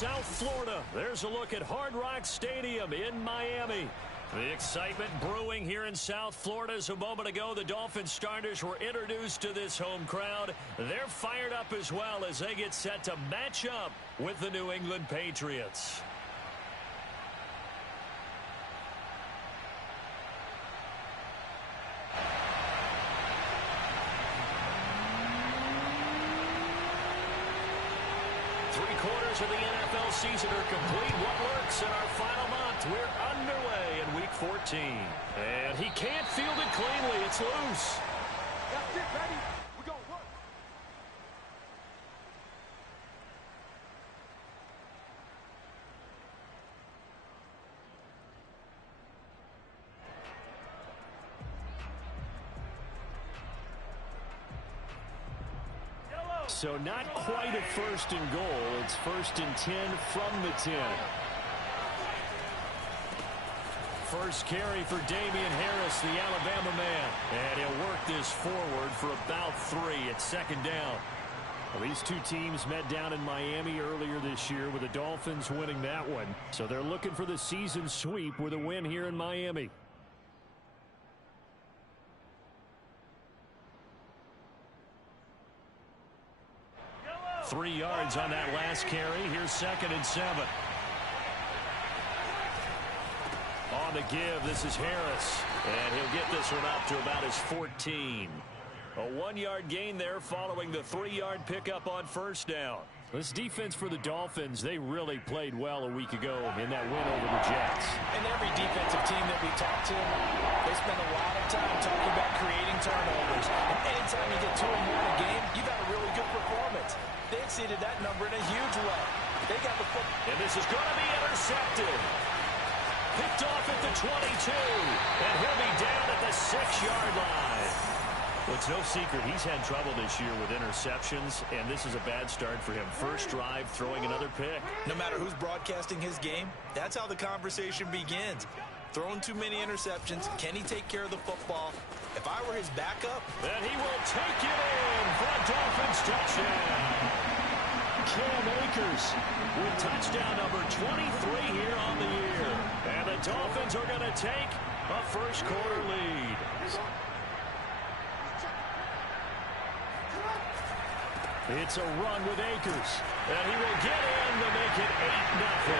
South Florida. There's a look at Hard Rock Stadium in Miami. The excitement brewing here in South Florida. As a moment ago, the Dolphins starters were introduced to this home crowd. They're fired up as well as they get set to match up with the New England Patriots. Three-quarters of the NFL season are complete. What lurks in our final month? We're underway in Week 14. And he can't field it cleanly. It's loose. That's it, baby. We're going to work. So not quite a first and goal. It's first and 10 from the 10. First carry for Damian Harris, the Alabama man. And he'll work this forward for about 3 at second down. Well, these two teams met down in Miami earlier this year with the Dolphins winning that one. So they're looking for the season sweep with a win here in Miami. 3 yards on that last carry. Here's second and 7. On the give, this is Harris. And he'll get this one up to about his 14. A 1-yard gain there following the 3-yard pickup on first down. This defense for the Dolphins, they really played well a week ago in that win over the Jets. And every defensive team that we talk to, they spend a lot of time talking about creating turnovers. And anytime you get 2 or more in a game, you've got a really good performance. They exceeded that number in a huge way. They got the foot. And this is going to be intercepted. Picked off at the 22. And he'll be down at the 6-yard line. Well, it's no secret he's had trouble this year with interceptions, and this is a bad start for him. First drive, throwing another pick. No matter who's broadcasting his game, that's how the conversation begins. Throwing too many interceptions. Can he take care of the football? If I were his backup, then he will take it in for a Dolphins touchdown. Cam Akers with touchdown number 23 here on the year. And the Dolphins are going to take a first quarter lead. It's a run with Akers. And he will get in to make it 8-0.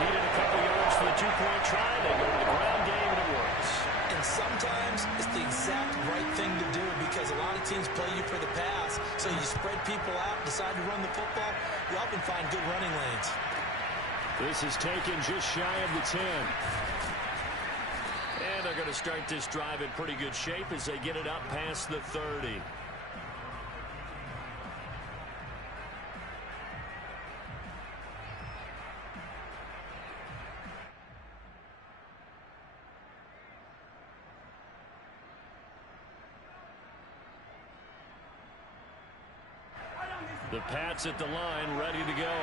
Needed a couple yards for the 2-point try. They go to the ground game, and it works. And sometimes it's the exact right thing to do because a lot of teams play you for the pass. So you spread people out, decide to run the football. You often find good running lanes. This is taken just shy of the 10. And they're going to start this drive in pretty good shape as they get it up past the 30. The Pats at the line, ready to go.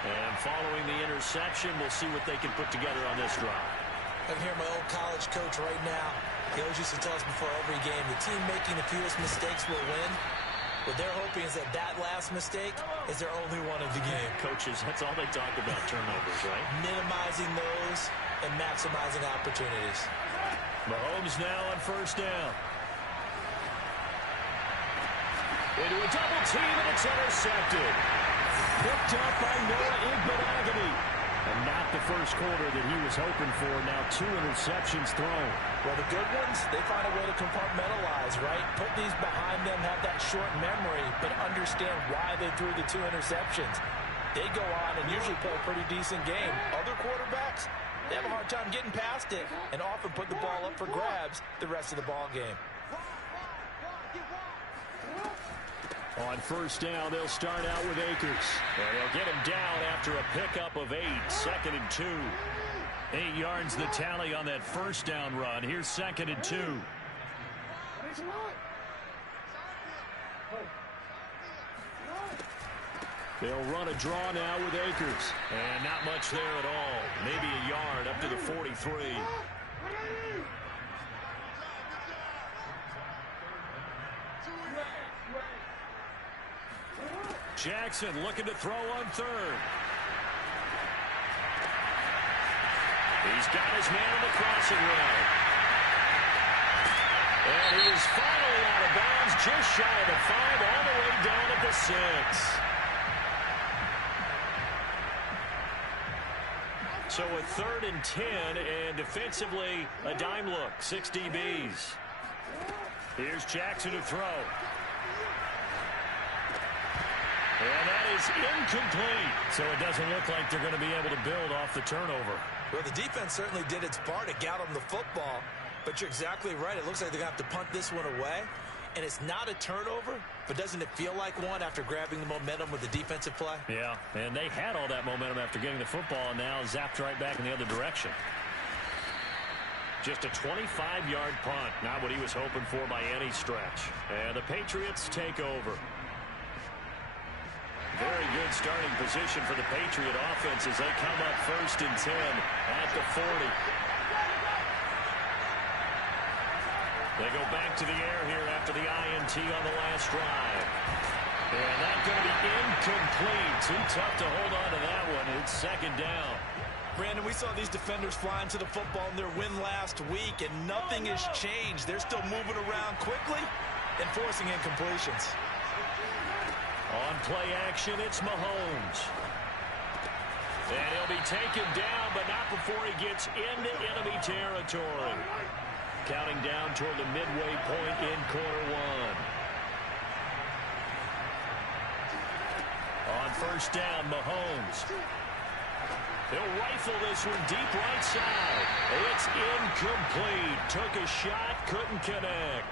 And following the interception, we'll see what they can put together on this drive. I can hear my old college coach right now. He always used to tell us before every game, the team making the fewest mistakes will win. What they're hoping is that that last mistake is their only one of the game. Coaches, that's all they talk about, turnovers, right? Minimizing those and maximizing opportunities. Mahomes now on first down. Into a double team, and it's intercepted. Picked up by Noah Igbenogany. And not the first quarter that he was hoping for. Now 2 interceptions thrown. Well, the good ones, they find a way to compartmentalize, right? Put these behind them, have that short memory, but understand why they threw the 2 interceptions. They go on and usually play a pretty decent game. Other quarterbacks, they have a hard time getting past it and often put the ball up for grabs the rest of the ball game. On first down, they'll start out with Akers. And they'll get him down after a pickup of 8. Second and 2. 8 yards the tally on that first down run. Here's second and 2. They'll run a draw now with Akers. And not much there at all. Maybe a yard up to the 43. Jackson looking to throw on third. He's got his man on the crossing route. And he is finally out of bounds, just shy of the 5, all the way down at the 6. So a 3rd and 10, and defensively, a dime look, 6 DBs. Here's Jackson to throw. And that is incomplete. So it doesn't look like they're going to be able to build off the turnover. Well, the defense certainly did its part to get them the football. But you're exactly right. It looks like they're going to have to punt this one away. And it's not a turnover, but doesn't it feel like one after grabbing the momentum with the defensive play? Yeah, and they had all that momentum after getting the football, and now zapped right back in the other direction. Just a 25-yard punt, not what he was hoping for by any stretch. And the Patriots take over. Very good starting position for the Patriot offense as they come up 1st and 10 at the 40. They go back to the air here after the INT on the last drive. And that's going to be incomplete. Too tough to hold on to that one. It's 2nd down. Brandon, we saw these defenders flying to the football in their win last week, and nothing has changed. They're still moving around quickly and forcing incompletions. On play action, it's Mahomes. And he'll be taken down, but not before he gets into enemy territory. Counting down toward the midway point in quarter 1. On 1st down, Mahomes. He'll rifle this one deep right side. It's incomplete. Took a shot, couldn't connect.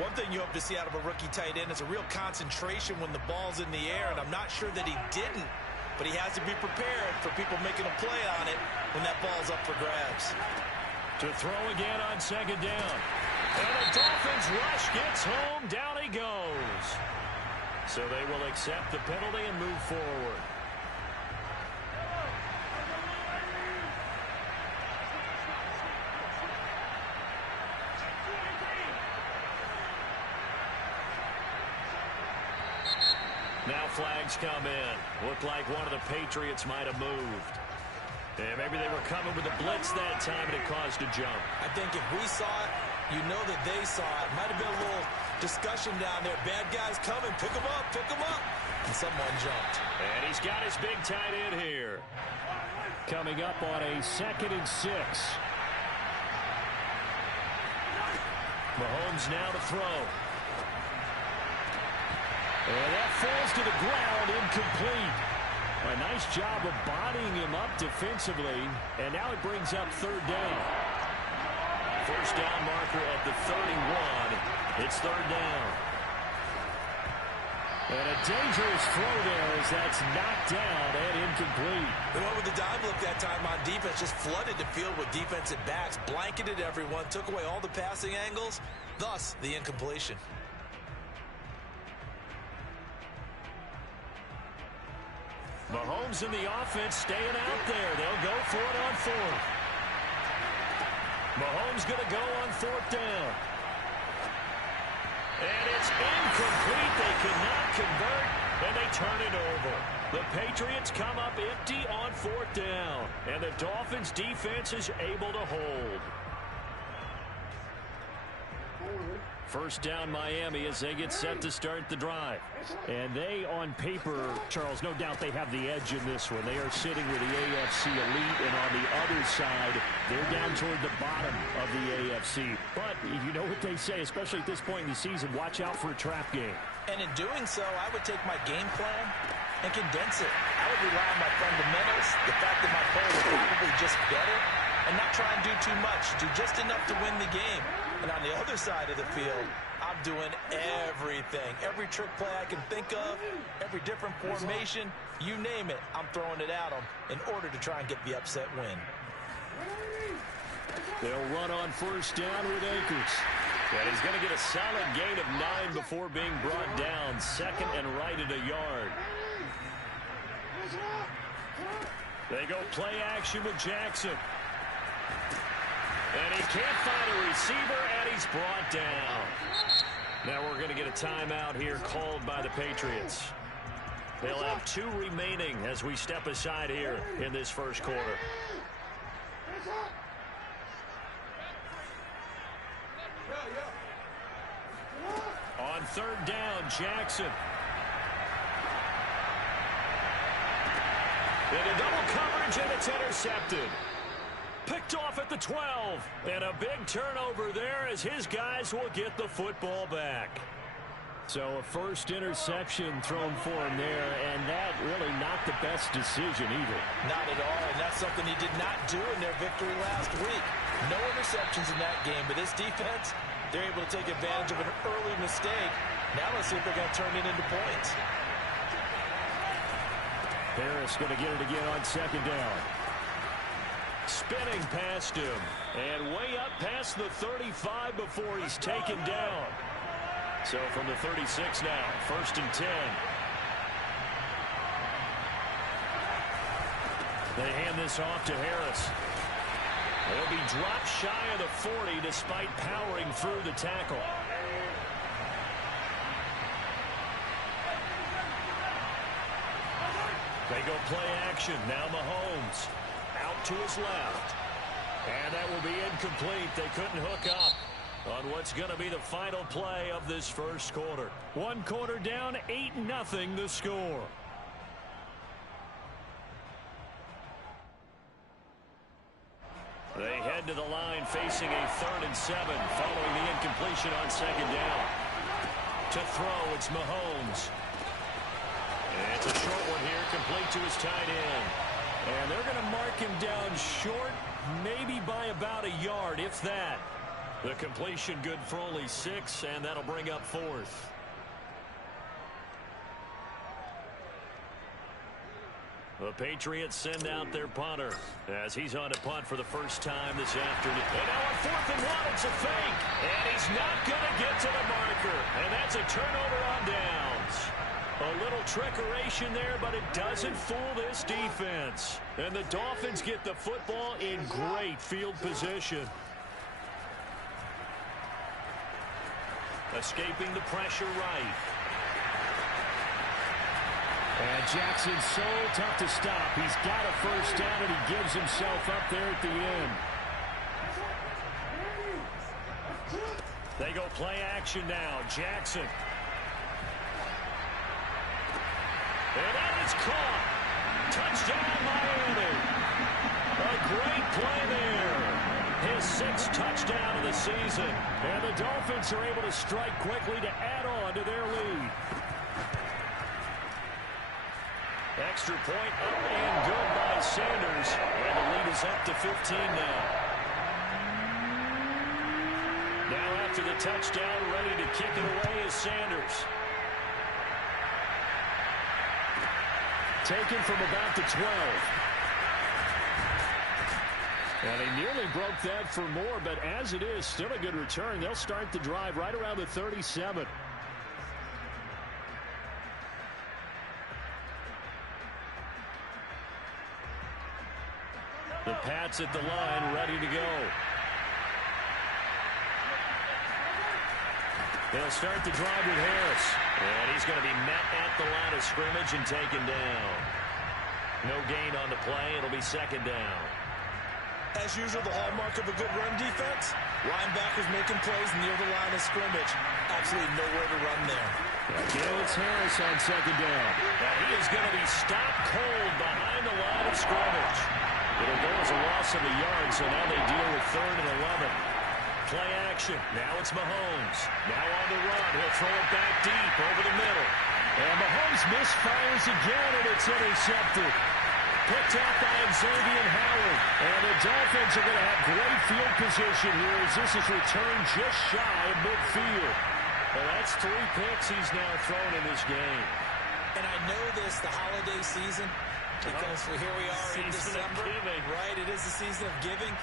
One thing you hope to see out of a rookie tight end is a real concentration when the ball's in the air, and I'm not sure that he didn't, but he has to be prepared for people making a play on it when that ball's up for grabs. To throw again on 2nd down. And the Dolphins rush, gets home, down he goes. So they will accept the penalty and move forward. Now flags come in. Looked like one of the Patriots might have moved. And maybe they were coming with a blitz that time and it caused a jump. I think if we saw it, you know that they saw it. Might have been a little discussion down there. Bad guys coming. Pick them up. Pick them up. And someone jumped. And he's got his big tight end here. Coming up on a 2nd and 6. Mahomes now to throw. And that falls to the ground, incomplete. A nice job of bodying him up defensively, and now it brings up 3rd down. 1st down marker at the 31. It's 3rd down. And a dangerous throw there as that's knocked down and incomplete. The one with the dime look that time on defense just flooded the field with defensive backs, blanketed everyone, took away all the passing angles, thus the incompletion. Mahomes and the offense staying out there. They'll go for it on 4th. Mahomes going to go on 4th down. And it's incomplete. They cannot convert, and they turn it over. The Patriots come up empty on 4th down, and the Dolphins' defense is able to hold. 1st down Miami as they get set to start the drive. And they, on paper, Charles, no doubt they have the edge in this one. They are sitting with the AFC elite, and on the other side, they're down toward the bottom of the AFC. But you know what they say, especially at this point in the season, watch out for a trap game. And in doing so, I would take my game plan and condense it. I would rely on my fundamentals, the fact that my players are probably just better, and not try and do too much. Do just enough to win the game. And on the other side of the field, I'm doing everything. Every trick play I can think of, every different formation, you name it, I'm throwing it at them in order to try and get the upset win. They'll run on 1st down with Akers. And he's going to get a solid gain of 9 before being brought down. 2nd and right at a yard. They go play action with Jackson. And he can't find a receiver, and he's brought down. Now we're going to get a timeout here called by the Patriots. They'll have 2 remaining as we step aside here in this 1st quarter. on third down, Jackson. Into double coverage, and it's intercepted. Picked off at the 12. And a big turnover there as his guys will get the football back. So a first interception thrown for him there, and that really not the best decision either. Not at all, and that's something he did not do in their victory last week. No interceptions in that game, but this defense, they're able to take advantage of an early mistake. Now let's see if they're going to turn it into points. Harris going to get it again on second down. Spinning past him, and way up past the 35 before he's taken down. So from the 36 now, first and 10. They hand this off to Harris. They'll be dropped shy of the 40 despite powering through the tackle. They go play action. Now Mahomes out to his left. And that will be incomplete. They couldn't hook up on what's going to be the final play of this first quarter. One quarter down, 8-0 the score. They head to the line facing a 3rd and 7 following the incompletion on second down. To throw, it's Mahomes. And it's a short one here, complete to his tight end. And they're going to mark him down short, maybe by about a yard, if that. The completion good for only 6, and that'll bring up 4th. The Patriots send out their punter as he's on to punt for the first time this afternoon. And now on 4th and 1, it's a fake. And he's not going to get to the marker. And that's a turnover on downs. A little trickeration there, but it doesn't fool this defense. And the Dolphins get the football in great field position. Escaping the pressure right. And Jackson's so tough to stop. He's got a first down, and he gives himself up there at the end. They go play action now. Jackson. And that is caught. Touchdown, Miami. A great play there. His 6th touchdown of the season. And the Dolphins are able to strike quickly to add on to their lead. Extra point up and good by Sanders. And the lead is up to 15 now. Now after the touchdown, ready to kick it away is Sanders. Taken from about the 12. And he nearly broke that for more, but as it is, still a good return. They'll start the drive right around the 37. The Pats at the line, ready to go. They'll start the drive with Harris. And he's going to be met at the line of scrimmage and taken down. No gain on the play. It'll be second down. As usual, the hallmark of a good run defense, linebackers making plays near the line of scrimmage. Absolutely nowhere to run there. Again, it's Harris on second down. And he is going to be stopped cold behind the line of scrimmage. It'll go as a loss of a yard, so now they deal with 3rd and 11. Play action. Now it's Mahomes. Now on the run. He'll throw it back deep over the middle. And Mahomes misfires again, and it's intercepted. Picked out by Xavier Howard. And the Dolphins are going to have great field position here as this is returned just shy of midfield. Well, that's 3 picks he's now thrown in this game. And I know this, the holiday season, because here we are in December. Right, it is the season of giving.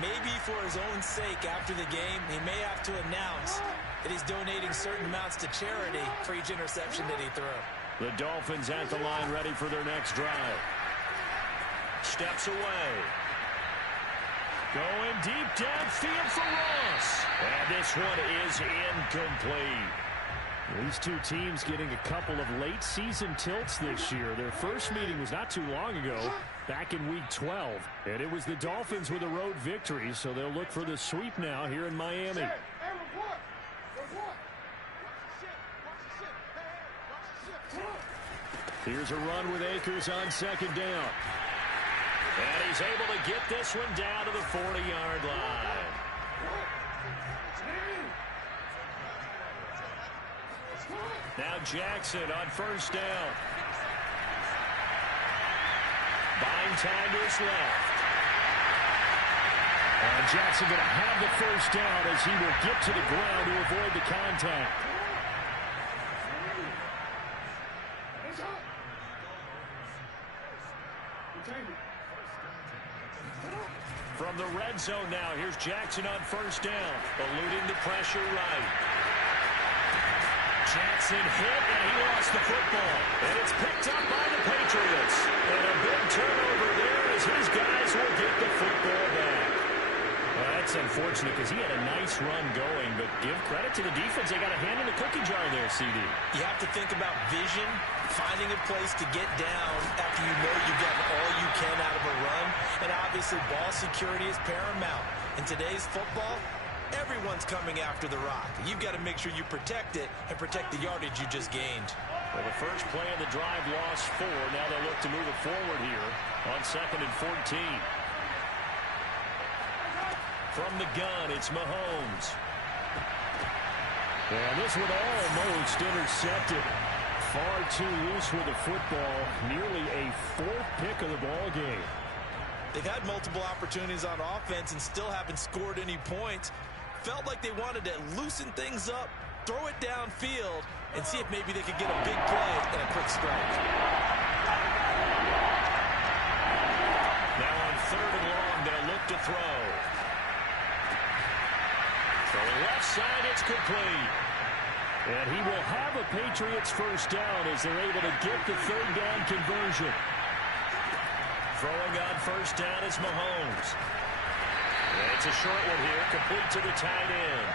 Maybe for his own sake after the game, he may have to announce that he's donating certain amounts to charity for each interception that he threw. The Dolphins at the line ready for their next drive. Steps away. Going deep downfield for Ross. And this one is incomplete. These two teams getting a couple of late season tilts this year. Their first meeting was not too long ago, back in week 12. And it was the Dolphins with a road victory, so they'll look for the sweep now here in Miami. Here's a run with Akers on second down. And he's able to get this one down to the 40-yard line. Now Jackson on first down. Buying time to his left. And Jackson going to have the first down as he will get to the ground to avoid the contact. From the red zone now, here's Jackson on first down, eluding the pressure right. Jackson hit, and he lost the football. And it's picked up by the Patriots. And a big turnover there as his guys will get the football back. Well, that's unfortunate because he had a nice run going, but give credit to the defense. They got a hand in the cookie jar there, CD. You have to think about vision, finding a place to get down after you know you've gotten all you can out of a run. And obviously, ball security is paramount. In today's football, everyone's coming after the rock. You've got to make sure you protect it and protect the yardage you just gained. Well, the first play of the drive lost 4. Now they'll look to move it forward here on 2nd and 14. From the gun, it's Mahomes. And this one almost intercepted. Far too loose with the football. Nearly a 4th pick of the ball game. They've had multiple opportunities on offense and still haven't scored any points. Felt like they wanted to loosen things up, throw it downfield, and see if maybe they could get a big play and a quick strike. Now on 3rd and long, they'll look to throw. Throwing left side, it's complete. And he will have a Patriots first down as they're able to get the 3rd down conversion. Throwing on first down is Mahomes. It's a short one here, complete to the tight end.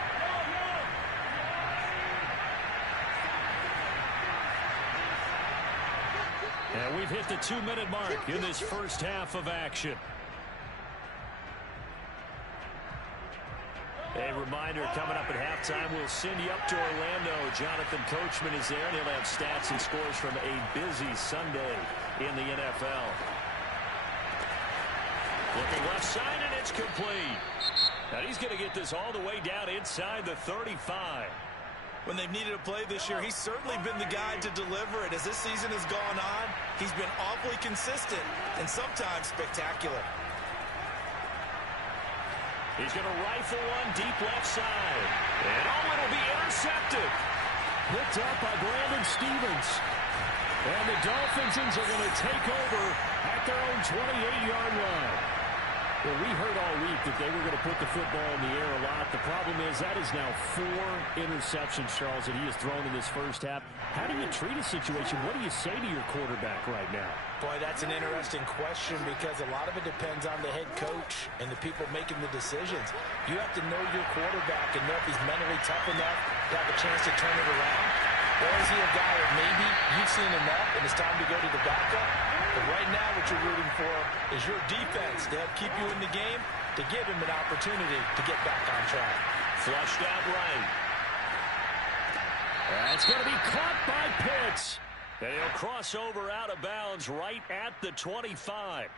And we've hit the 2-minute mark in this first half of action. A reminder, coming up at halftime, we'll send you up to Orlando. Jonathan Coachman is there, and he'll have stats and scores from a busy Sunday in the NFL. Looking left side, and it's complete. And he's going to get this all the way down inside the 35. When they've needed a play this year, he's certainly been the guy to deliver it. As this season has gone on, he's been awfully consistent and sometimes spectacular. He's going to rifle one deep left side. And it'll be intercepted. Picked up by Brandon Stevens. And the Dolphins are going to take over at their own 28-yard line. Well, we heard all week that they were going to put the football in the air a lot. The problem is that is now 4 interceptions, Charles, that he has thrown in this first half. How do you treat a situation? What do you say to your quarterback right now? Boy, that's an interesting question because a lot of it depends on the head coach and the people making the decisions. You have to know your quarterback and know if he's mentally tough enough to have a chance to turn it around. Or is he a guy that maybe you've seen enough and it's time to go to the backup? But right now what you're rooting for is your defense to help keep you in the game, to give him an opportunity to get back on track. Flushed out right. That's going to be caught by Pitts. And he'll cross over out of bounds right at the 25.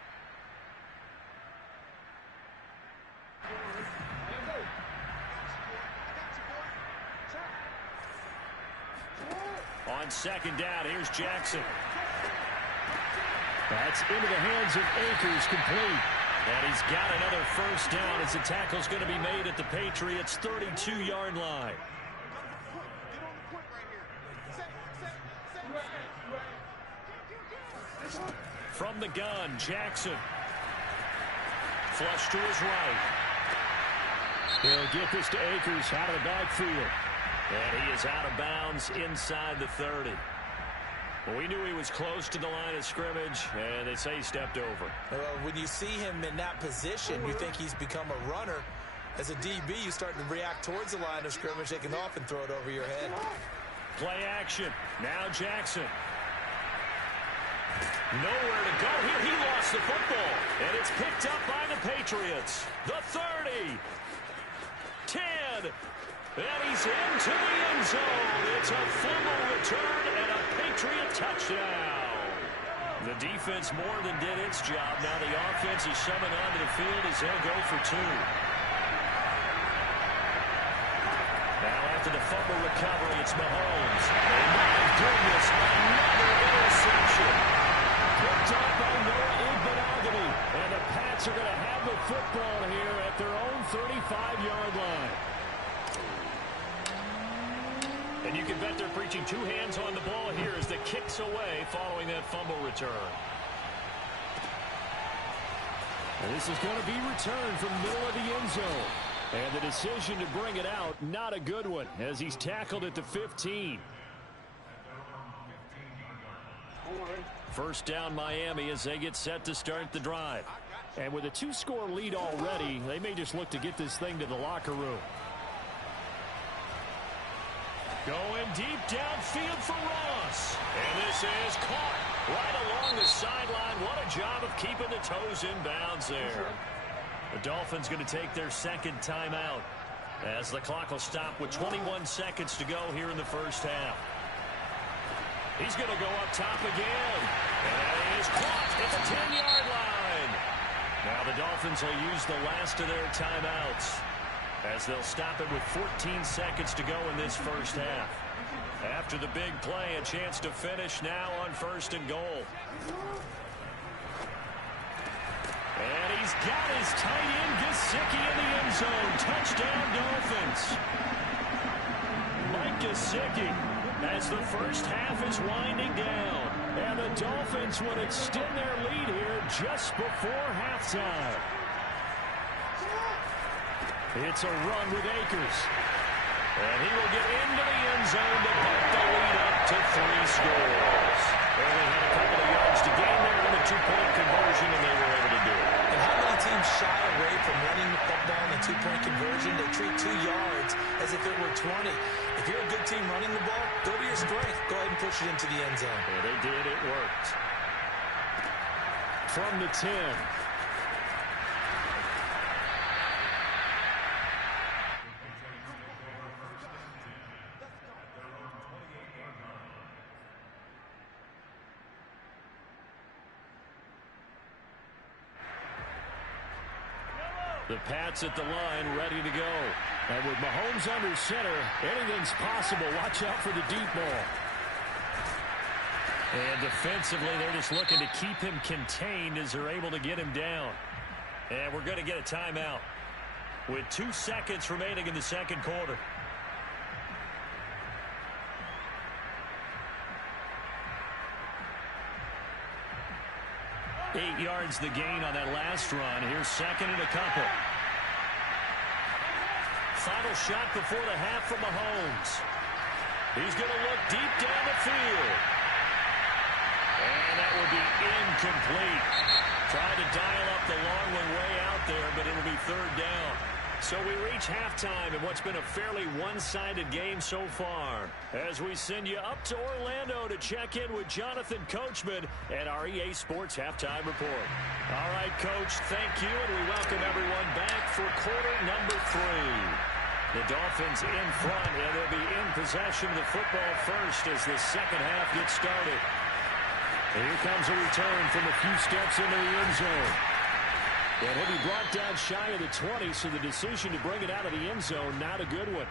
On second down, here's Jackson. That's into the hands of Akers, complete. And he's got another first down as the tackle's going to be made at the Patriots' 32-yard line. From the gun, Jackson. Flush to his right. He'll get this to Akers out of the backfield. And he is out of bounds inside the 30. Well, we knew he was close to the line of scrimmage, and they say he stepped over. When you see him in that position, you think he's become a runner. As a DB, you start to react towards the line of scrimmage. They can often throw it over your head. Play action. Now Jackson. Nowhere to go here. He lost the football, and it's picked up by the Patriots. The 30. 10. And he's into the end zone. It's a fumble return and a Patriot touchdown. The defense more than did its job. Now the offense is summoned onto the field as they'll go for two. Now after the fumble recovery, it's Mahomes. And my goodness, another interception. Picked up by Noah Igbenogany. And the Pats are going to have the football here at their own 35-yard line. And you can bet they're preaching two hands on the ball here as the kick's away following that fumble return. And this is going to be returned from the middle of the end zone. And the decision to bring it out, not a good one, as he's tackled at the 15. First down Miami as they get set to start the drive. And with a two-score lead already, they may just look to get this thing to the locker room. Going deep downfield for Ross. And this is caught right along the sideline. What a job of keeping the toes in bounds there. The Dolphins going to take their second timeout as the clock will stop with 21 seconds to go here in the first half. He's going to go up top again. And he is caught at the 10-yard line. Now the Dolphins will use the last of their timeouts as they'll stop it with 14 seconds to go in this first half. After the big play, a chance to finish now on first and goal. And he's got his tight end Gesicki in the end zone. Touchdown Dolphins. Mike Gesicki as the first half is winding down. And the Dolphins would extend their lead here just before halftime. It's a run with Akers. And he will get into the end zone to put the lead up to 3 scores. Well, they had a couple of yards to gain there on a 2-point conversion, and they were able to do it. And how many teams shy away from running the football in a 2-point conversion? They treat 2 yards as if it were 20. If you're a good team running the ball, go to your strength. Go ahead and push it into the end zone. Yeah, they did. It worked. From the 10. The Pats at the line, ready to go. And with Mahomes under center, anything's possible. Watch out for the deep ball. And defensively, they're just looking to keep him contained as they're able to get him down. And we're going to get a timeout with 2 seconds remaining in the second quarter. Eight yards the gain on that last run. Here's second and a couple. Final shot before the half from Mahomes. He's going to look deep down the field. And that will be incomplete. Tried to dial up the long one way out there, but it'll be third down. So we reach halftime in what's been a fairly one-sided game so far, as we send you up to Orlando to check in with Jonathan Coachman at our EA Sports Halftime Report. All right, Coach, thank you, and we welcome everyone back for quarter number 3. The Dolphins in front, and they'll be in possession of the football first as the second half gets started. And here comes a return from a few steps into the end zone. And he'll be brought down shy of the 20, so the decision to bring it out of the end zone, not a good one.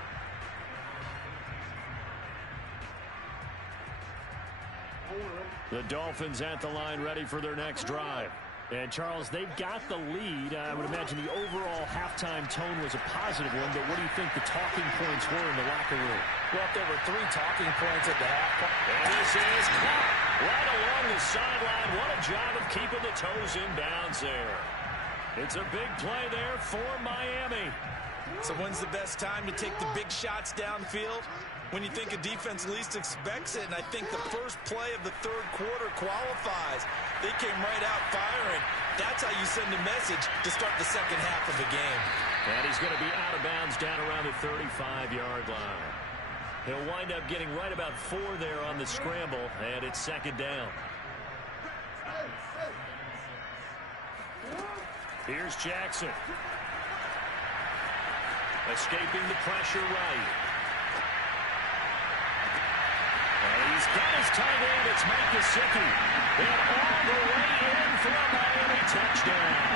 The Dolphins at the line ready for their next drive. And, Charles, they've got the lead. I would imagine the overall halftime tone was a positive one, but what do you think the talking points were in the locker room? Well, if there were 3 talking points at the half. And this is caught right along the sideline. What a job of keeping the toes in bounds there. It's a big play there for Miami. So when's the best time to take the big shots downfield? When you think a defense least expects it, and I think the first play of the third quarter qualifies. They came right out firing. That's how you send a message to start the second half of the game. And he's going to be out of bounds down around the 35-yard line. He'll wind up getting right about 4 there on the scramble, and it's second down. Here's Jackson. Escaping the pressure right. And he's got his tight end. It's Mike Gesicki. And all the way in for a Miami touchdown.